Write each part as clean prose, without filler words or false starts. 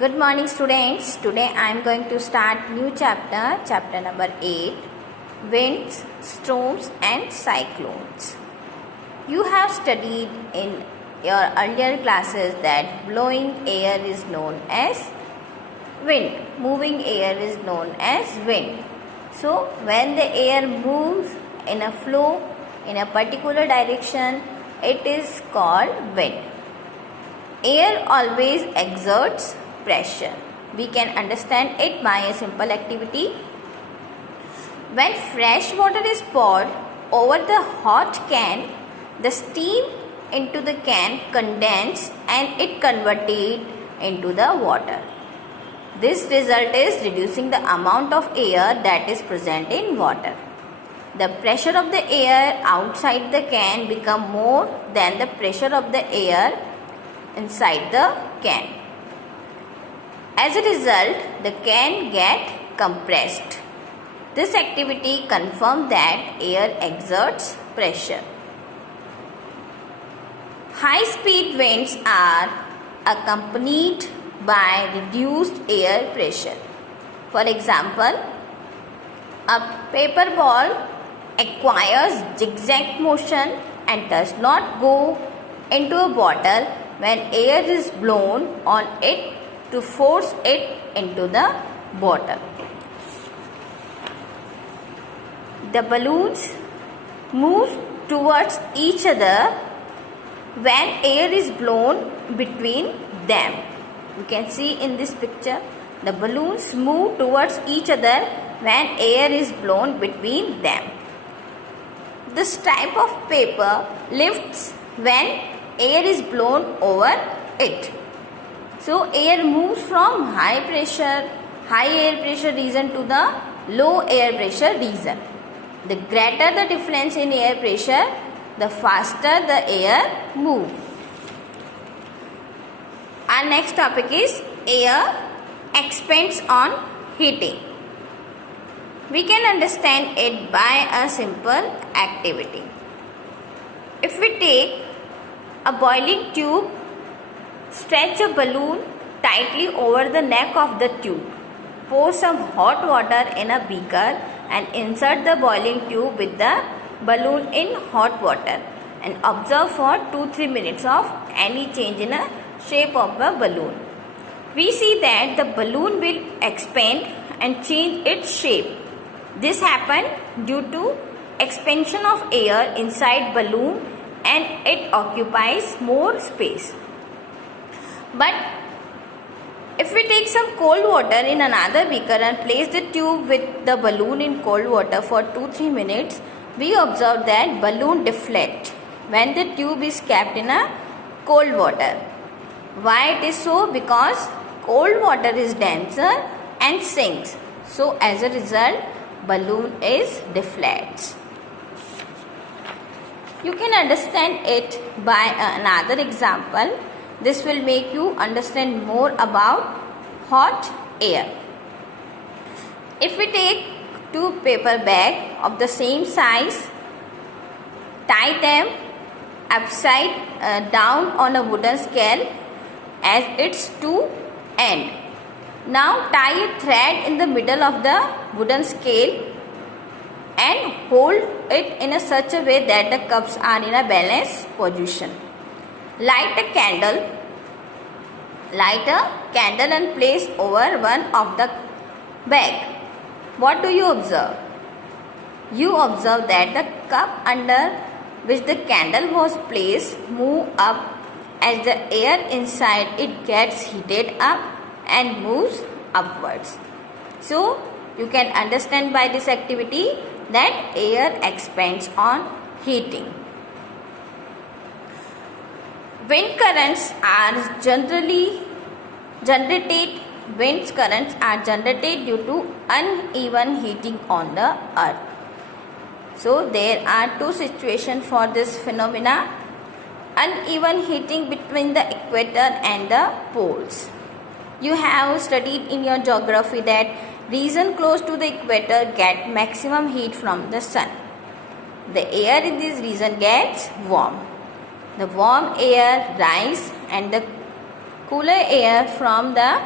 Good morning students. Today I am going to start new chapter number 8, winds, storms and cyclones. You have studied in your earlier classes that blowing air is known as wind, moving air is known as wind. So when the air moves in a flow in a particular direction, it is called wind. Air always exerts pressure. We can understand it by a simple activity. When fresh water is poured over the hot can, the steam into the can condenses and it converted into the water. This result is reducing the amount of air that is present in water. The pressure of the air outside the can become more than the pressure of the air inside the can. As a result, the can get compressed. This activity confirms that air exerts pressure. High-speed winds are accompanied by reduced air pressure. For example, a paper ball acquires zigzag motion and does not go into a bottle when air is blown on it to force it into the bottle. The balloons move towards each other when air is blown between them. You can see in this picture, the balloons move towards each other when air is blown between them. This type of paper lifts when air is blown over it. So air moves from high air pressure region to the low air pressure region. The greater the difference in air pressure, the faster the air moves. Our next topic is air expands on heating. We can understand it by a simple activity. If we take a boiling tube, stretch a balloon tightly over the neck of the tube. Pour some hot water in a beaker and insert the boiling tube with the balloon in hot water and observe for 2-3 minutes of any change in the shape of the balloon. We see that the balloon will expand and change its shape. This happens due to expansion of air inside balloon and it occupies more space. But if we take some cold water in another beaker and place the tube with the balloon in cold water for 2-3 minutes, we observe that balloon deflates when the tube is kept in a cold water. Why it is so? Because cold water is denser and sinks. So as a result, balloon is deflates. You can understand it by another example. This will make you understand more about hot air. If we take 2 paper bags of the same size, tie them upside down on a wooden scale as its two ends. Now tie a thread in the middle of the wooden scale and hold it in such a way that the cups are in a balanced position. Light a candle and place over one of the bag. What do you observe? You observe that the cup under which the candle was placed move up as the air inside it gets heated up and moves upwards. So you can understand by this activity that air expands on heating. Wind currents are generated due to uneven heating on the earth. So there are 2 situations for this phenomena. Uneven heating between the equator and the poles. You have studied in your geography that region close to the equator get maximum heat from the sun. The air in this region gets warm. The warm air rises and the cooler air from the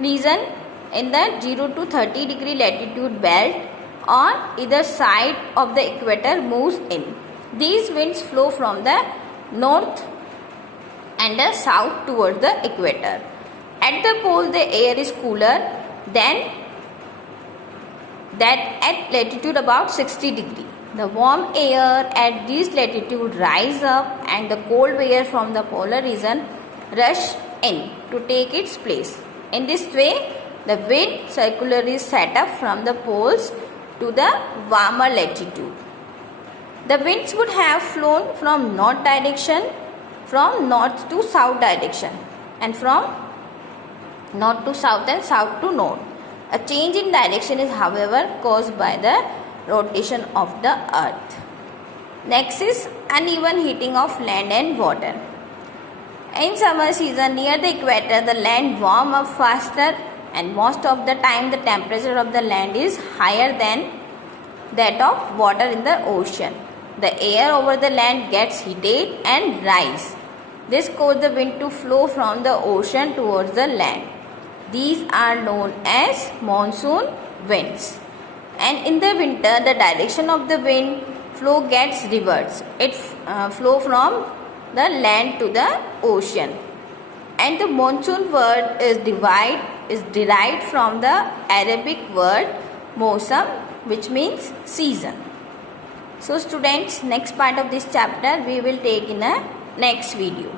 region in the 0 to 30 degree latitude belt on either side of the equator moves in. These winds flow from the north and the south towards the equator. At the pole, the air is cooler than that at latitude about 60 degree. The warm air at this latitude rise up and the cold air from the polar region rush in to take its place. In this way, the wind circular is set up from the poles to the warmer latitude. The winds would have flown from north direction, from north to south direction, and from north to south and south to north. A change in direction is, however, caused by the rotation of the earth. Next is uneven heating of land and water. In summer season near the equator, the land warms up faster and most of the time the temperature of the land is higher than that of water in the ocean. The air over the land gets heated and rise. This causes the wind to flow from the ocean towards the land. These are known as monsoon winds. And in the winter, the direction of the wind flow gets reversed. It flows from the land to the ocean. And the monsoon word is derived from the Arabic word mosam, which means season. So students, next part of this chapter we will take in a next video.